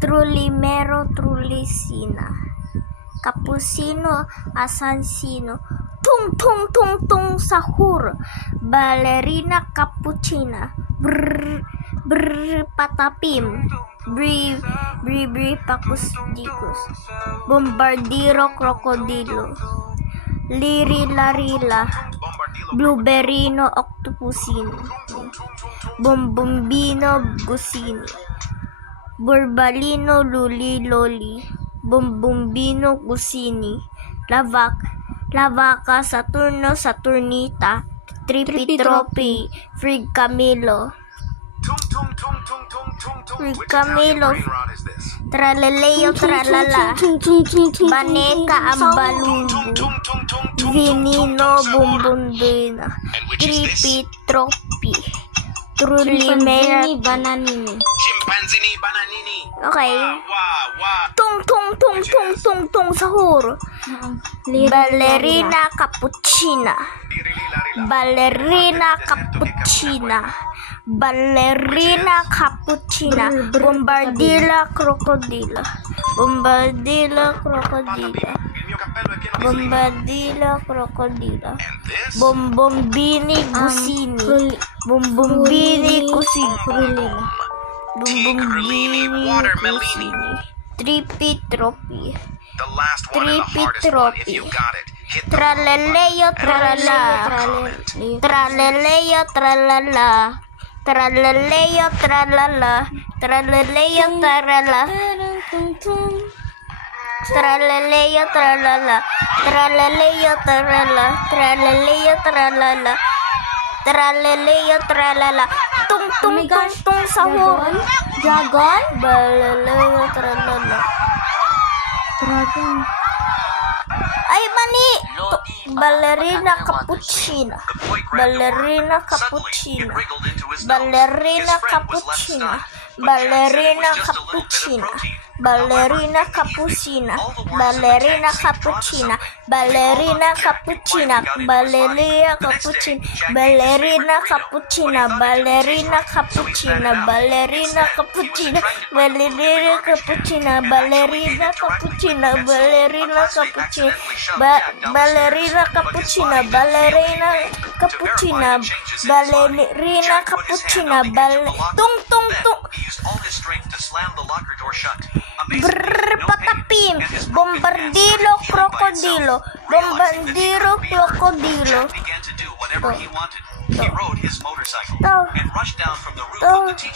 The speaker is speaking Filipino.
Trulimero, Trulicina, Cappuccino, Assassino, Tung Tung Tung Tung Sahur, Ballerina Cappuccina, Brr Brr Patapim, Bri Pacus Dicus, Bombardiro Crocodilo, Lirila Rila, Blueberino Octopusino, Bombombino Gusini, Borbalino Luli Loli, Bombombino Gusini, La Vaca Saturno Saturnita, Tripitropi, Frig Camilo, Traleleo Tralala, Baneca Ambalumbu, Vinino Bumbundina, Tripitropi, Trulimera Bananini. Chimpanzini Bananini. Okay. Tung Tung Sahur. Ballerina Cappuccina. Ballerina Cappuccina. Ballerina Cappuccina. Bombardilla Crocodila. Bombardilla Crocodila. Bombardilla Crocodila. Bombombini Gusini. Bombombini Gusini. Tigrilini Watermelini. Tripitropi. The last one and the hardest one. If you got it, hit the Traleleyo tralala. Traleleyo tralala. Traleleyo tralala. Traleleyo tralala. Traleleyo tralala. Traleleyo tralala. Traleleyo tralala. Traleleyo tralala. Tung tung tung tung sahur. Dragon. Baleleyo tralala. Dragon. Ay, mani! Ballerina Cappuccina. Ballerina Cappuccina. Ballerina Cappuccina. Ballerina Cappuccina. Ballerina Cappuccina. Ballerina Cappuccina. Ballerina Cappuccina. Ballerina Cappuccina. Ballerina Cappuccina. Ballerina Cappuccina. Ballerina Cappuccina. Ballerina Cappuccina. Ballerina Cappuccina. Ballerina Cappuccina. Ballerina Cappuccina. Ballerina Cappuccina. Ballerina Cappuccina. Tung tung tung. Brr Patapim. Bombardilo Crocodilo. Bombardiro Crocodilo. began to do whatever he wanted. He rode his motorcycle Oh. and rushed down from the roof Oh. of the teaching